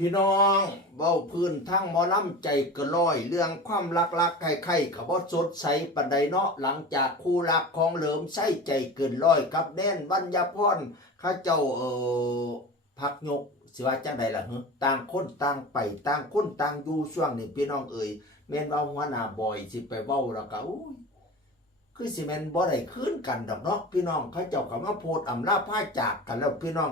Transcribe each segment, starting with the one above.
พี่น้องเบ้าพื้นทั้งหมอลำใจเกระร้อยเรื่องความรักใครๆกับว่าสดใสปันใดเนาะหลังจากคู่รักของเหลิมใส่ใจเกินร้อยกับแน่นบรรยาพรข้าเจ้าพักยกสิว่าจังใดล่ะเฮ้ต่างคนต่างไปต่างคนต่างอยู่ช่วงนี้พี่น้องแม่นว่าหัวหน้าบอยสิไปเว้าแล้วก็คือสิแม่นบ่ได้คืนกันดอกเนาะพี่น้องเขาเจ้าก็มาโพดอำลาพาจากกันแล้วพี่น้อง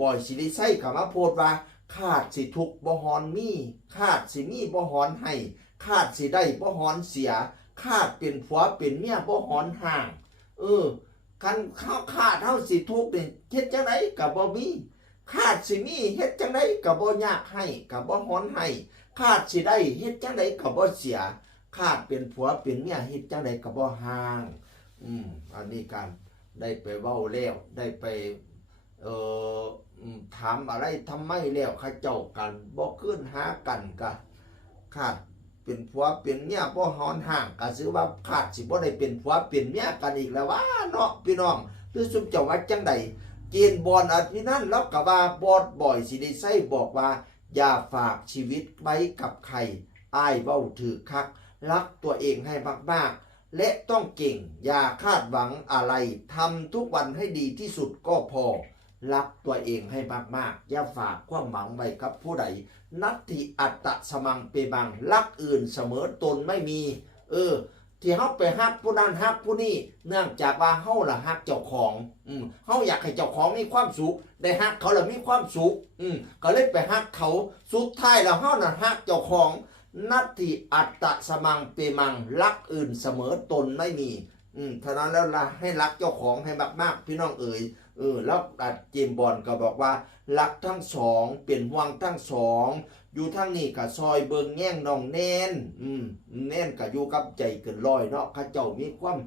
บอยสิริไสก็มาโพดว่าขาดสิทุกบ่ฮอนมีขาดสิมีบ่ฮอนให้ขาดสิได้บ่ฮอนเสียขาดเป็นผัวเป็นเมียบ่ฮอนห่างคันข้าวขาดเฮาสิทุกข์นี่เฮ็ดจังไดก็บ่มีขาดสิมีเฮ็ดจังไดก็บ่ยากให้ก็บ่ฮอนให้ขาดสิได้เฮ็ดจังไดก็บ่เสียขาดเป็นผัวเป็นเมียเฮ็ดจังไดก็บ่ห่างอันนี้การได้ไปเว้าแล้วได้ไปถามอะไรทำไมแล้วข้าเจ้ากันบ่ขึ้นหากันกะขาดเป็นผัวเป็นเมียบ่ฮอนห่างก็ซื้อว่าขาดสิบ่ได้เป็นผัวเป็นเมียกันอีกแล้วว่าเนาะพี่น้องหรือสุมเจ้าว่าจังใดเจนบอนอันนี้นั่นแล้วก็ว่าบอดบ่อยสิได้ใส่บอกว่าอย่าฝากชีวิตไว้กับใครอ้ายเว้าถือคักรักตัวเองให้มากๆและต้องเก่งอย่าคาดหวังอะไรทำทุกวันให้ดีที่สุดก็พอรักตัวเองให้มากๆอย่าฝากความหวังไว้กับผู้ใดนัตถิอัตตะสมังเปบังรักอื่นเสมอตนไม่มีที่เฮาไปฮักผู้นั้นฮักผู้นี้เนื่องจากว่าเฮาล่ะฮักเจ้าของเฮาอยากให้เจ้าของมีความสุขได้ฮักเขาแล้วมีความสุขก็เลยไปฮักเขาสุดท้ายแล้วเฮาน่ะฮักเจ้าของนัตถิอัตตะสมังเปมังรักอื่นเสมอตนไม่มีเท่านั้นแล้วล่ะให้รักเจ้าของให้มากๆพี่น้องแล้วเจมส์บอนด์ก็บอกว่ารักทั้งสองเป็นห่วงทั้งสองอยู่ทั้งนี้กับซอยเบิงแง่งน้องแน่นแน่นกับอยู่กับใจเกินร้อยเนาะข้าเจ้ามีความ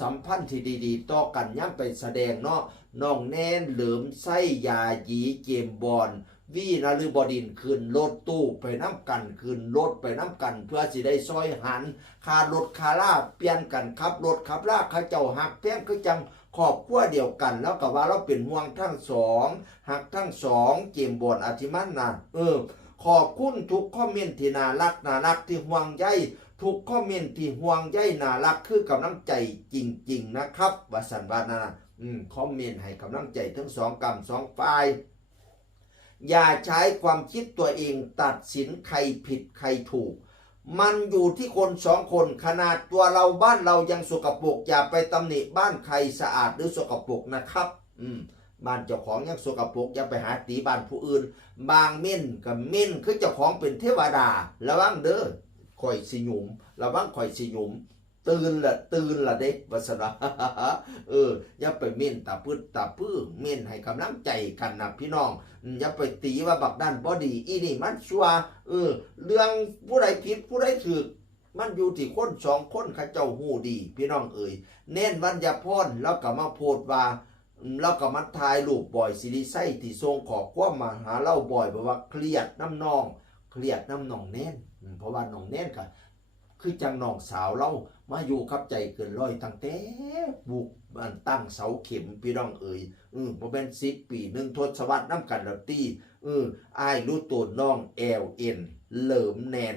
สัมพันธ์ที่ดีๆต่อกันย่ำไปแสดงเนาะน้องแน่นเหลิมไส้ยาหยีเจมส์บอนด์วีนฤบดินขึ้นรถตู้ไปน้ำกันขึ้นรถไปน้ำกันเพื่อสิได้ซอยหันคารถคาล่าเปลี่ยนกันขับรถขับล่าข้าเจ้าหักแพงคือจังครอบครัวเดียวกันแล้วก็ว่าเราเป็นห่วงทั้งสองหักทั้งสองเจมส์บอนด์อธิมันนะขอบคุณทุกคอมเมนต์ที่น่ารักที่ห่วงใยทุกคอมเมนต์ที่ห่วงใยน่ารักคือกำลังใจจริงๆนะครับวสันต์วานาคอมเมนต์ให้กำลังใจทั้งสองกำสองฝ่ายอย่าใช้ความคิดตัวเองตัดสินใครผิดใครถูกมันอยู่ที่คนสองคนขนาดตัวเราบ้านเรายังสกปรกอย่าไปตำหนิบ้านใครสะอาดหรือสกปรกนะครับบ้านเจ้าของยังสกปรกอย่าไปหาตีบ้านผู้อื่นบางเม่นกับเม่นคือเจ้าของเป็นเทวดาระวังเด้อข่อยสิหยุมระวังข่อยสิหยุมตื่นละเด็กวัสนาอย่าไปเม่นตาพื้นเม่นให้กำลังใจกันนะพี่น้องอย่าไปตีว่าบักด้านบอดีอีนี่มันชัวเรื่องผู้ใดผิดผู้ใดถูกมันอยู่ที่คนสองคนข้าเจ้าหูดีพี่น้องเน้นวัญญาพรแล้วก็มาโพดว่าแล้วก็มาทายลูกบ่อยสิริไสที่ทรงขอความมาหาเล่าบ่อยบอกว่าเครียดน้ำนองแน่นเพราะว่าน้องแน่นค่ะคือจังน้องสาวเรามาอยู่กับใจเกินร้อยตั้งแต่บุกตั้งเสาเข็มพี่น้องบ่เป็น10 ปี1 ทศวรรษน้ำกันแล้วตีอ้ายรู้ตัวน้องLNเหลิมแนน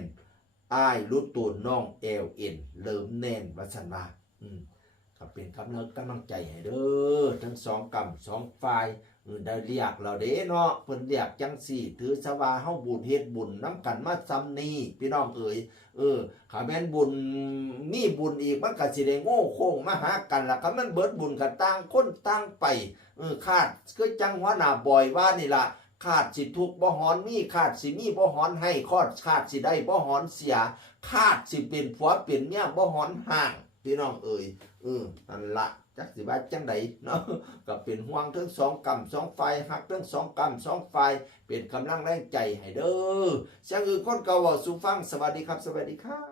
อ้ายรู้ตัวน้องLNเหลิมแนนวัชนาก็เป็นกำลังใจให้เด้อทั้งสองกำสองฝ่ายได้เรียกเราเด้เนาะเพิ่นเรียกจังสี่ถือสว่าเฮาบุญเฮ็ดบุญน้ำกันมาซ้ำนี้พี่น้องข้าแม่นบุญมีบุญอีกมันก็สิได้โง่โค้งมาหากันล่ะก็มันเบิดบุญกันต่างคนต่างไปขาดคือจังหัวหน้าบ่อยว่านี่ล่ะขาดสิทุกบ่หอนมีขาดสิมีบ่หอนให้ขาดสิได้บ่หอนเสียขาดสิเป็นผัวเป็นเมียบ่หอนห่างพี่น้องนั่นละจักสิว่าจังใดเนาะก็เป็นห่วงทั้งสองกำสองฝ่ายหักทั้งสองกำสองฝ่ายเป็นกำลังแรงใจให้เด้อเสียงคนเก่าสู่ฟังสวัสดีครับสวัสดีครับ